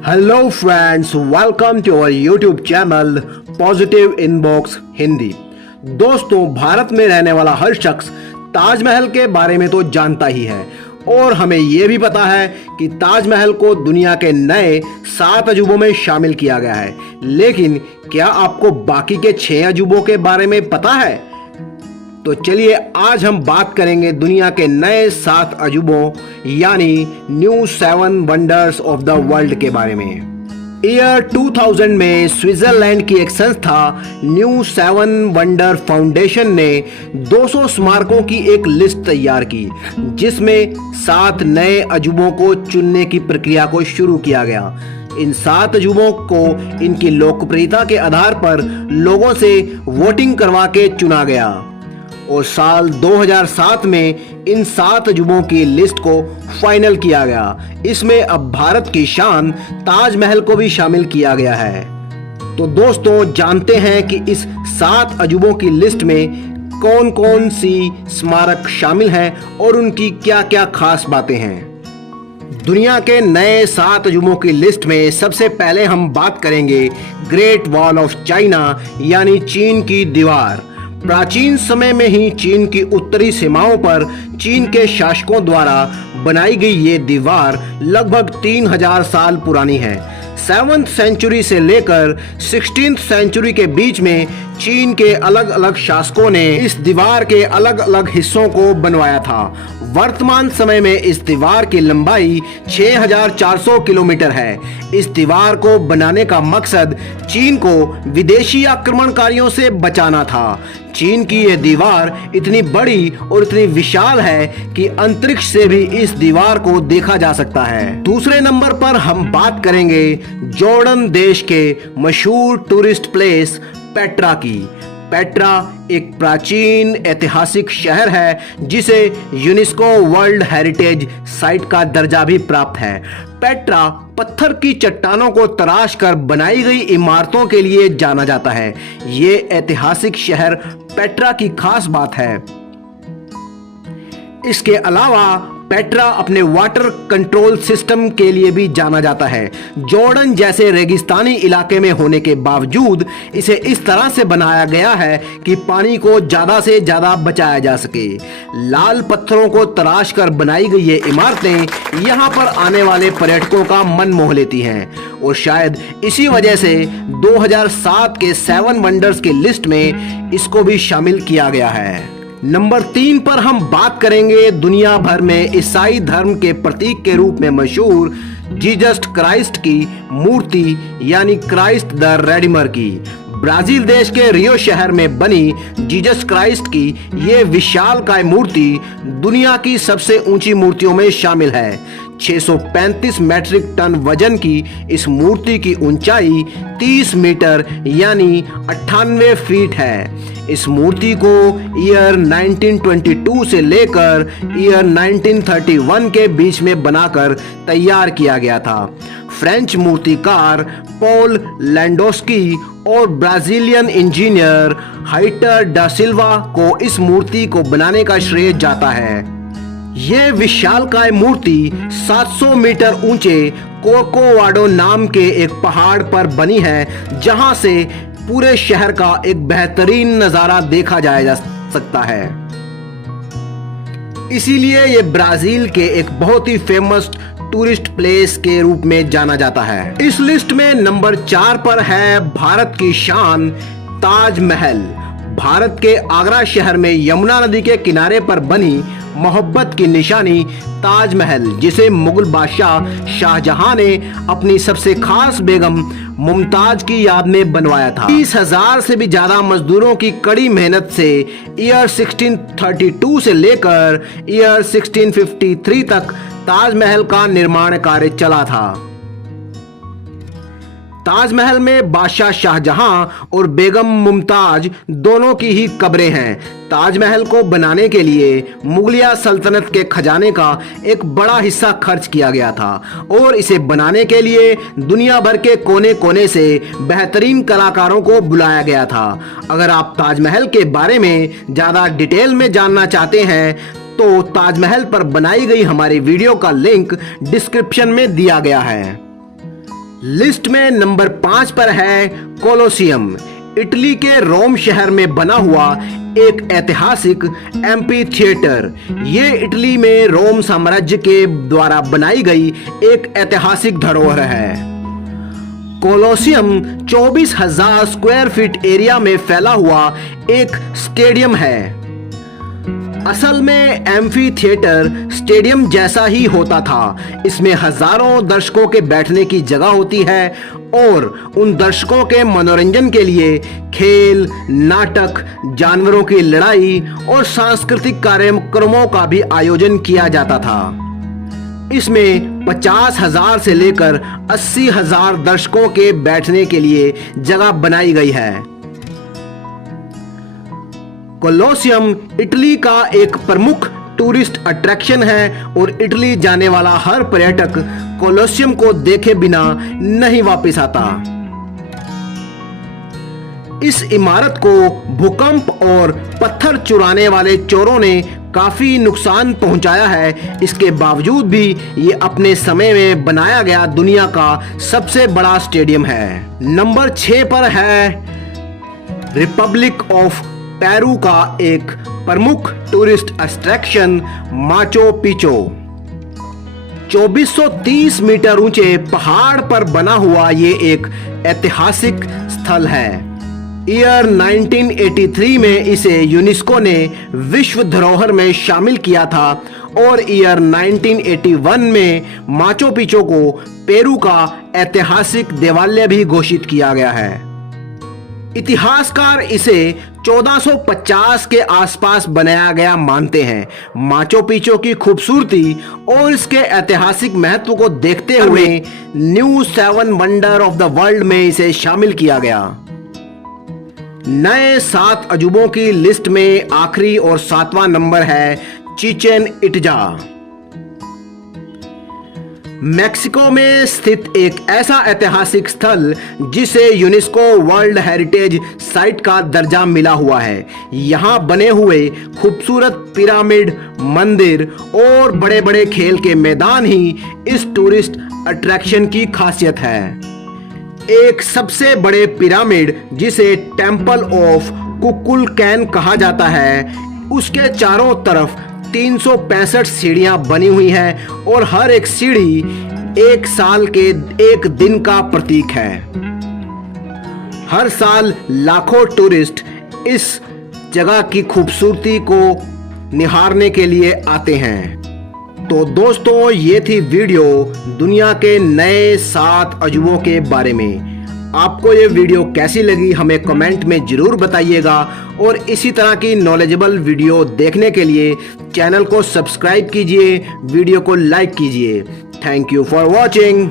Hello friends, welcome to our YouTube channel positive inbox Hindi. दोस्तों, भारत में रहने वाला हर शख्स ताजमहल के बारे में तो जानता ही है और हमें यह भी पता है कि ताजमहल को दुनिया के नए 7 अजूबों में शामिल किया गया है। लेकिन क्या आपको बाकी के 6 अजूबों के बारे में पता है? तो चलिए आज हम बात करेंगे दुनिया के नए 7 अजूबों यानी new 7 wonders of the world के बारे में। ईयर 2000 में स्विट्जरलैंड की एक संस्था न्यू 7 वंडर फाउंडेशन ने 200 स्मारकों की एक लिस्ट तैयार की, जिसमें 7 नए अजूबों को चुनने की प्रक्रिया को शुरू किया गया। इन 7 अजूबों को इनकी लोकप्रियता के आधार पर लोगों से वोटिंग करवा के चुना गया और साल 2007 में इन 7 अजूबों की लिस्ट को फाइनल किया गया। इसमें अब भारत की शान ताजमहल को भी शामिल किया गया है। तो दोस्तों, जानते हैं कि इस 7 अजूबों की लिस्ट में कौन कौन सी स्मारक शामिल हैं और उनकी क्या क्या खास बातें हैं। दुनिया के नए 7 अजूबों की लिस्ट में सबसे पहले हम बात करेंगे ग्रेट वॉल ऑफ चाइना यानी चीन की दीवार। प्राचीन समय में ही चीन की उत्तरी सीमाओं पर चीन के शासकों द्वारा बनाई गई ये दीवार लगभग 3000 साल पुरानी है। 7th सेंचुरी से लेकर 16th सेंचुरी के बीच में चीन के अलग अलग शासकों ने इस दीवार के अलग अलग हिस्सों को बनवाया था। वर्तमान समय में इस दीवार की लंबाई 6400 किलोमीटर है। इस दीवार को बनाने का मकसद चीन को विदेशी आक्रमणकारियों से बचाना था। चीन की यह दीवार इतनी बड़ी और इतनी विशाल है कि अंतरिक्ष से भी इस दीवार को देखा जा सकता है। दूसरे नंबर पर हम बात करेंगे जॉर्डन देश के मशहूर टूरिस्ट प्लेस पेट्रा की। पेट्रा एक प्राचीन ऐतिहासिक शहर है जिसे यूनेस्को वर्ल्ड हेरिटेज साइट का दर्जा भी प्राप्त है। पेट्रा पत्थर की चट्टानों को तराश कर बनाई गई इमारतों के लिए जाना जाता है। ये ऐतिहासिक शहर पेट्रा की खास बात है। इसके अलावा पेट्रा अपने वाटर कंट्रोल सिस्टम के लिए भी जाना जाता है। जॉर्डन जैसे रेगिस्तानी इलाके में होने के बावजूद इसे इस तरह से बनाया गया है कि पानी को ज्यादा से ज्यादा बचाया जा सके। लाल पत्थरों को तराश कर बनाई गई ये इमारतें यहाँ पर आने वाले पर्यटकों का मन मोह लेती हैं और शायद इसी वजह से 2007 के 7 वंडर्स की लिस्ट में इसको भी शामिल किया गया है। नंबर 3 पर हम बात करेंगे दुनिया भर में ईसाई धर्म के प्रतीक के रूप में मशहूर जीसस क्राइस्ट की मूर्ति यानी क्राइस्ट द रेडीमर की। ब्राजील देश के रियो शहर में बनी जीसस क्राइस्ट की ये विशालकाय मूर्ति दुनिया की सबसे ऊंची मूर्तियों में शामिल है। 635 मैट्रिक टन वजन की इस मूर्ति की ऊंचाई 30 मीटर यानी 98 फीट है। इस मूर्ति को ईयर 1922 से लेकर ईयर 1931 के बीच में बनाकर तैयार किया गया था। फ्रेंच मूर्तिकार पॉल लैंडोस्की और ब्राजीलियन इंजीनियर हाइटर डा सिल्वा को इस मूर्ति को बनाने का श्रेय जाता है। ये विशालकाय मूर्ति 700 मीटर ऊंचे कोर्कोवाडो नाम के एक पहाड़ पर बनी है, जहां से पूरे शहर का एक बेहतरीन नजारा देखा जा सकता है। इसीलिए ये ब्राजील के एक बहुत ही फेमस टूरिस्ट प्लेस के रूप में जाना जाता है। इस लिस्ट में नंबर 4 पर है भारत की शान ताजमहल। भारत के आगरा शहर में यमुना नदी के किनारे पर बनी मोहब्बत की निशानी ताजमहल, जिसे मुगल बादशाह शाहजहां ने अपनी सबसे खास बेगम मुमताज की याद में बनवाया था। 30,000 से भी ज्यादा मजदूरों की कड़ी मेहनत से ईयर 1632 से लेकर ईयर 1653 तक ताजमहल का निर्माण कार्य चला था। ताजमहल में बादशाह शाहजहां और बेगम मुमताज दोनों की ही कब्रें हैं। ताजमहल को बनाने के लिए मुगलिया सल्तनत के खजाने का एक बड़ा हिस्सा खर्च किया गया था और इसे बनाने के लिए दुनिया भर के कोने कोने से बेहतरीन कलाकारों को बुलाया गया था। अगर आप ताजमहल के बारे में ज़्यादा डिटेल में जानना चाहते हैं तो ताजमहल पर बनाई गई हमारी वीडियो का लिंक डिस्क्रिप्शन में दिया गया है। लिस्ट में नंबर 5 पर है कोलोसियम। इटली के रोम शहर में बना हुआ एक ऐतिहासिक एम्पी थिएटर। ये इटली में रोम साम्राज्य के द्वारा बनाई गई एक ऐतिहासिक धरोहर है। कोलोसियम 24,000 स्क्वायर फीट एरिया में फैला हुआ एक स्टेडियम है। असल में एम्फी थिएटर स्टेडियम जैसा ही होता था। इसमें हजारों दर्शकों के बैठने की जगह होती है और उन दर्शकों के मनोरंजन के लिए खेल, नाटक, जानवरों की लड़ाई और सांस्कृतिक कार्यक्रमों का भी आयोजन किया जाता था। इसमें 50,000 से लेकर 80,000 दर्शकों के बैठने के लिए जगह बनाई गई है। कोलोसियम इटली का एक प्रमुख टूरिस्ट अट्रैक्शन है और इटली जाने वाला हर पर्यटक कोलोसियम को देखे बिना नहीं वापस आता। इस इमारत को भूकंप और पत्थर चुराने वाले चोरों ने काफी नुकसान पहुंचाया है। इसके बावजूद भी ये अपने समय में बनाया गया दुनिया का सबसे बड़ा स्टेडियम है। नंबर 6 पर है रिपब्लिक ऑफ पेरू का एक प्रमुख tourist attraction Machu Picchu. 2430 metre ऊंचे पहाड़ पर बना हुआ ये एक ऐतिहासिक स्थल है। ईयर 1983 में इसे यूनेस्को ने विश्व धरोहर में शामिल किया था और ईयर 1981 में माचू पिच्चू को पेरू का ऐतिहासिक देवालय भी घोषित किया गया है। इतिहासकार इसे 1450 के आसपास बनाया गया मानते हैं। माचू पिच्चू की खूबसूरती और इसके ऐतिहासिक महत्व को देखते हुए new 7 wonder of the world में इसे शामिल किया गया। नए 7 अजूबों की लिस्ट में आखिरी और 7वां नंबर है चिचेन इट्जा। मैक्सिको में स्थित एक ऐसा ऐतिहासिक स्थल जिसे यूनेस्को वर्ल्ड हेरिटेज साइट का दर्जा मिला हुआ है। यहाँ बने हुए खूबसूरत पिरामिड, मंदिर और बड़े बड़े खेल के मैदान ही इस टूरिस्ट अट्रैक्शन की खासियत है। एक सबसे बड़े पिरामिड जिसे टेम्पल ऑफ कुकुलकैन कहा जाता है, उसके चारों तरफ 365 सीढ़ियां बनी हुई हैं और हर एक सीढ़ी एक साल के एक दिन का प्रतीक है। हर साल लाखों टूरिस्ट इस जगह की खूबसूरती को निहारने के लिए आते हैं। तो दोस्तों, ये थी वीडियो दुनिया के नए 7 अजूबों के बारे में। आपको ये वीडियो कैसी लगी हमें कमेंट में जरूर बताइएगा और इसी तरह की नॉलेजेबल वीडियो देखने के लिए चैनल को सब्सक्राइब कीजिए, वीडियो को लाइक कीजिए। Thank you for watching.